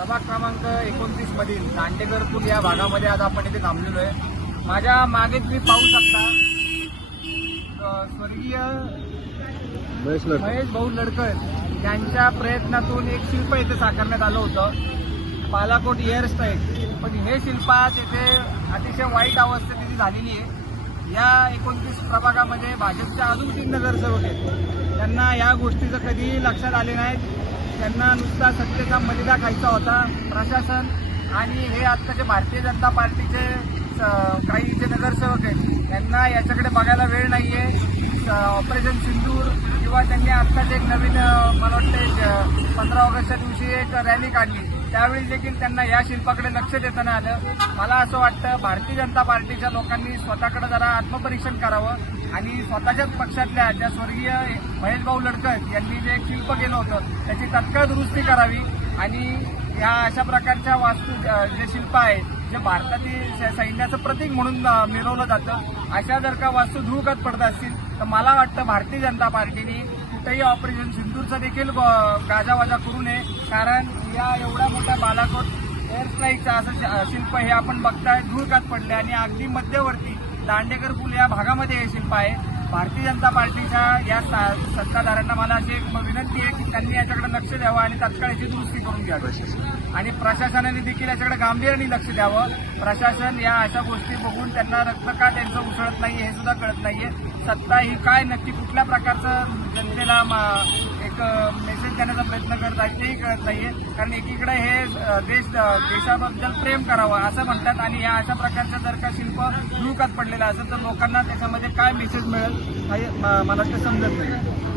प्रभाग क्रमांक एकोणतीस मधील दांडेकर पूल या भागामध्ये आज आपण इथे थांबलेलो आहे. माझ्या मागे तुम्ही पाहू शकता स्वर्गीय महेश भाऊ लडकर यांच्या प्रयत्नातून एक शिल्प इथे साकारण्यात आलं होतं. बालाकोट हेअरस्टाईल पण हे शिल्प आज येथे अतिशय वाईट अवस्थेत इथे झालेली आहे. या एकोणतीस प्रभागामध्ये भाजपच्या अजून तीन नगरसेवक आहेत. त्यांना या गोष्टीचं कधी लक्षात आले नाहीत. त्यांना नुसता सत्तेचा मलिदा खायचा होता प्रशासन आणि हे आत्ताचे भारतीय जनता पार्टीचे काही जे नगरसेवक आहेत त्यांना याच्याकडे बघायला वेळ नाही आहे ऑपरेशन सिंदूर किंवा त्यांनी आत्ताच एक नवीन मला वाटते पंधरा ऑगस्टच्या दिवशी एक रॅली काढली त्यावेळी देखील त्यांना या शिल्पाकडे लक्ष देताना आलं. मला असं वाटतं भारतीय जनता पार्टीच्या लोकांनी स्वतःकडे जरा आत्मपरीक्षण करावं आणि स्वतःच्याच पक्षातल्या ज्या स्वर्गीय महेश भाऊ लडकत यांनी जे एक शिल्प केलं होतं त्याची तत्काळ दुरुस्ती करावी आणि या अशा प्रकारच्या वास्तू जे शिल्प आहे जे भारतातील सैन्याचं प्रतीक म्हणून मिरवलं जातं अशा जर का वास्तू धुळकत पडत असतील तर मला वाटतं भारतीय जनता पार्टीने कुठेही ऑपरेशन सिंधूरचं देखील ग- गाजावाजा करू नये कारण या एवढ्या मोठ्या बालाकोट एअरस्ट्राईकचं असं श- शिल्प हे आपण बघताय धुळकात पडले आणि अगदी मध्यवर्ती दांडेकर पूल या भागामध्ये हे शिल्प आहे. भारतीय जनता पार्टीच्या या सा- सत्ताधाऱ्यांना मला अशी एक विनंती आहे की त्यांनी याच्याकडे लक्ष द्यावं आणि तात्काळ याची दुरुस्ती करून घ्यावी. आणि प्रशासनाने देखील याच्याकडे गांभीर्याने लक्ष द्यावं. प्रशासन या अशा गोष्टी बघून त्यांना रक्त का त्यांचं उसळत नाही हे सुद्धा कळत नाहीये. सत्ता ही काय नक्की कुठल्या प्रकारचं जनतेला एक मेसेज प्रयत्न करत आहेत तेही कळत नाहीये. कारण एकीकडे हे देश देशाबद्दल प्रेम करावं असं म्हणतात आणि या अशा प्रकारचं जर का शिल्प लोकात पडलेलं असेल तर लोकांना त्याच्यामध्ये काय मेसेज मिळेल मला ते समजत नाही.